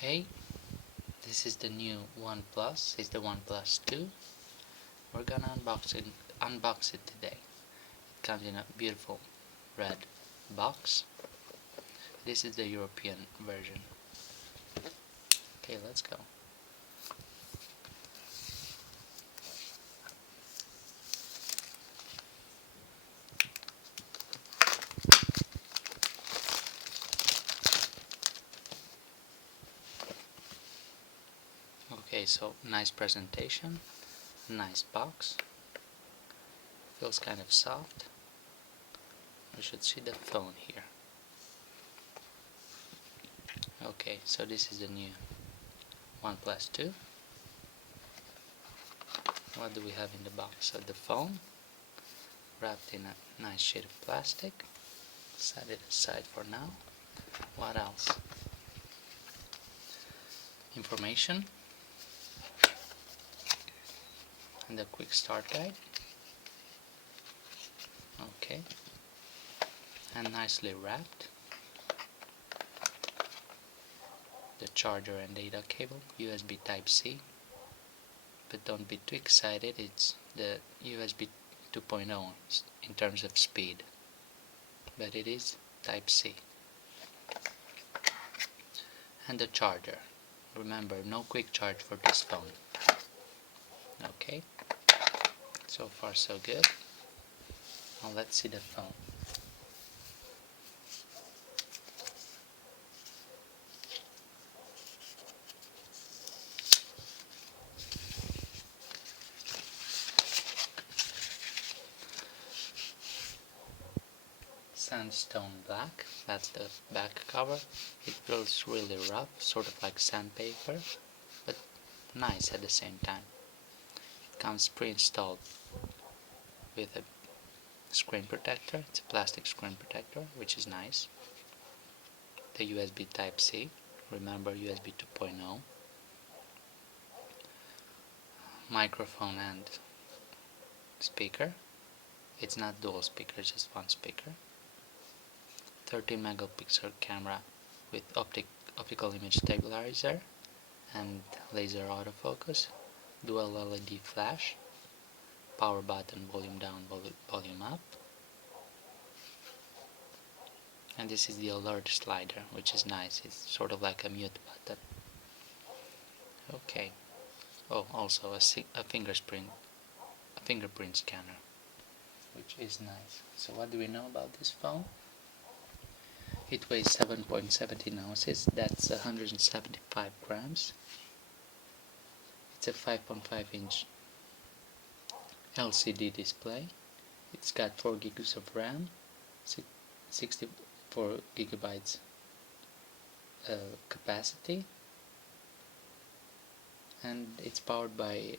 Hey, this is the new OnePlus. It's the OnePlus 2. We're gonna unbox it today. It comes in a beautiful red box. This is the European version. Okay, let's go. Okay, so nice presentation, nice box. Feels kind of soft. We should see the phone here. Okay, so this is the new OnePlus 2. What do we have in the box? So the phone, wrapped in a nice sheet of plastic. Set it aside for now. What else? Information and a quick start guide. Okay, and nicely wrapped. The charger and data cable, USB Type-C, but don't be too excited, it's the USB 2.0 in terms of speed, but it is Type-C. And the charger. Remember, no quick charge for this phone. Okay, so far so good. Now let's see the phone. Sandstone black, that's the back cover. It feels really rough, sort of like sandpaper, but nice at the same time. It comes pre-installed with a screen protector. It's a plastic screen protector, which is nice. The USB Type-C, remember USB 2.0. Microphone and speaker. It's not dual speaker, just one speaker. 13 megapixel camera with optical image stabilizer and laser autofocus, dual LED flash, power button, volume down, volume up, and this is the alert slider, which is nice. It's sort of like a mute button. Okay. Oh, also a fingerprint scanner, which is nice. So what do we know about this phone? It weighs 7.17 ounces, that's 175 grams. It's a 5.5 inch LCD display. It's got 4 gigs of RAM, 64 gigabytes capacity, and it's powered by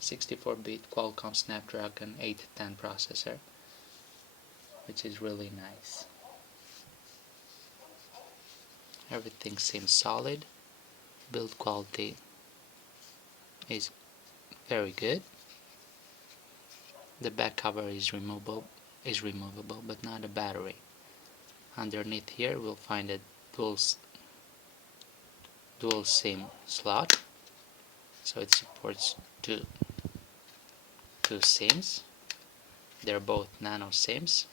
64-bit Qualcomm Snapdragon 810 processor, which is really nice. Everything seems solid. Build quality is very good. The back cover is removable, but not a battery. Underneath here we'll find a dual SIM slot, so it supports two SIMs. They're both nano SIMs,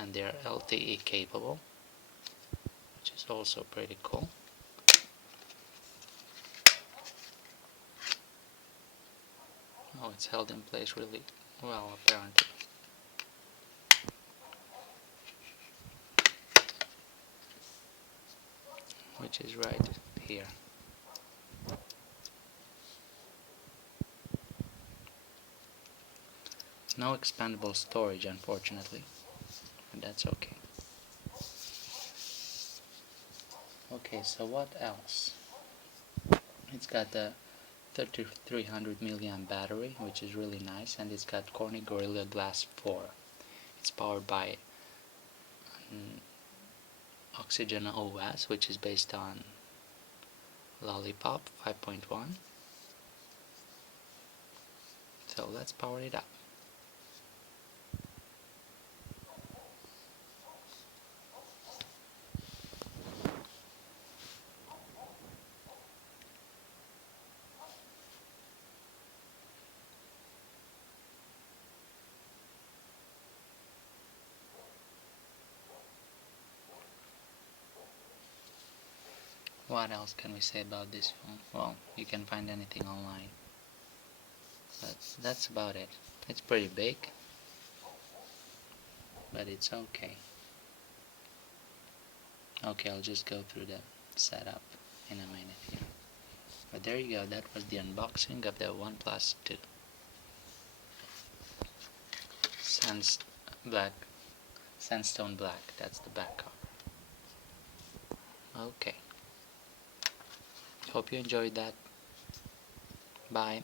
and they're LTE capable, which is also pretty cool. Oh, it's held in place really well, apparently. Which is right here. No expandable storage, unfortunately, and that's okay. Okay, so what else? It's got a 3300 milliamp battery, which is really nice, and it's got Corning Gorilla Glass 4. It's powered by Oxygen OS, which is based on Lollipop 5.1. So let's power it up. What else can we say about this phone? Well, you can find anything online. But that's about it. It's pretty big, but it's okay. Okay, I'll just go through the setup in a minute here. But there you go, that was the unboxing of the OnePlus 2. Sandstone black, that's the back cover. Okay, hope you enjoyed that. Bye.